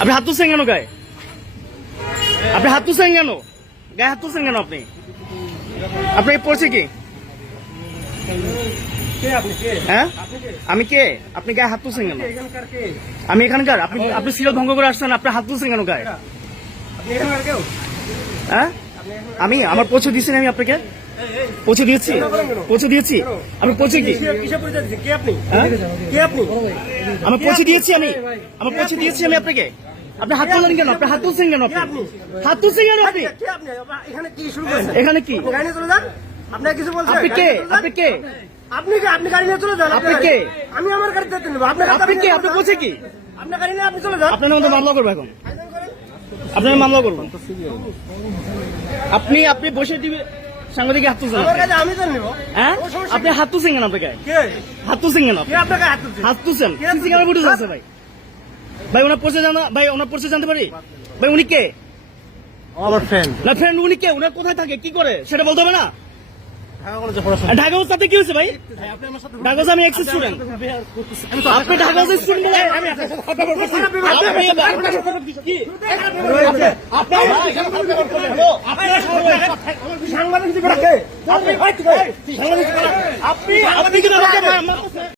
আপনি হাত তুলছেন কেন গায়ে? আপনি হাত তুলছেন কেন গায়ে? হাত তুলছেন কেন আপনি? আপনাকে পড়ছে কি? হ্যাঁ, আমি কে? আপনি গায়ে হাত তুলছেন কেন? আমি এখানকার? আপনি আপনি সিরিয়াল ভঙ্গ করে আসছেন, আপনি হাত তুলছেন কেন গায়ে? হ্যাঁ, আমি আমার পৌঁছে দিয়েছেন, আমি আপনাকে পৌঁছে দিয়েছি, পৌঁছে দিয়েছি। আমি পৌঁছে কি? আমি পৌঁছে দিয়েছি, আমি পৌঁছে দিয়েছি আমি আপনাকে। আপনি হাত তুললেন কেন? আপনি হাত তুলছেন কেন? আপনি হাত তুলছেন কেন? আপনি এখানে কি? আপনার কিছু বলছেন? আপনি কে? আপনি কে? আপনি গাড়ি নিয়ে চলে যান। আপনি কে? আমি আমার গাড়ি যেতে নেবো। আপনি কে? আপনি পৌঁছে কি? আপনার গাড়ি নিয়ে আপনি চলে যান। আপনার মধ্যে মামলা করবো এখন, আপনার মামলা করবো। আপনি আপনি বসে দিবে সাংবাদিক হাত তুলছেন? আমার গাড়ি আমি তো নেবো। হ্যাঁ, আপনি হাত তুলছেন কেন? আপনাকে কে? হাত তুলছেন কেন? কে আপনার গায়ে হাত তুলছে? হাত তুলছেন? সিসি ক্যামেরা ফুটেজ আছে ভাই। ভাই ওনার পরিচয় জানা, ভাই ওনার পরিচয় জানতে পারি? ভাই উনি কে? আমার ফ্রেন্ড। না ফ্রেন্ড, উনি কে? উনার কোথায় থাকে, কি করে সেটা বলতে হবে না? ঢাকা কলেজ তাতে কি হয়েছে ভাই? ঢাকা কলেজে আমি এক্স স্টুডেন্ট। আপনি ঢাকা কলেজের স্টুডেন্ট বলে আমি সাংবাদিক আপনি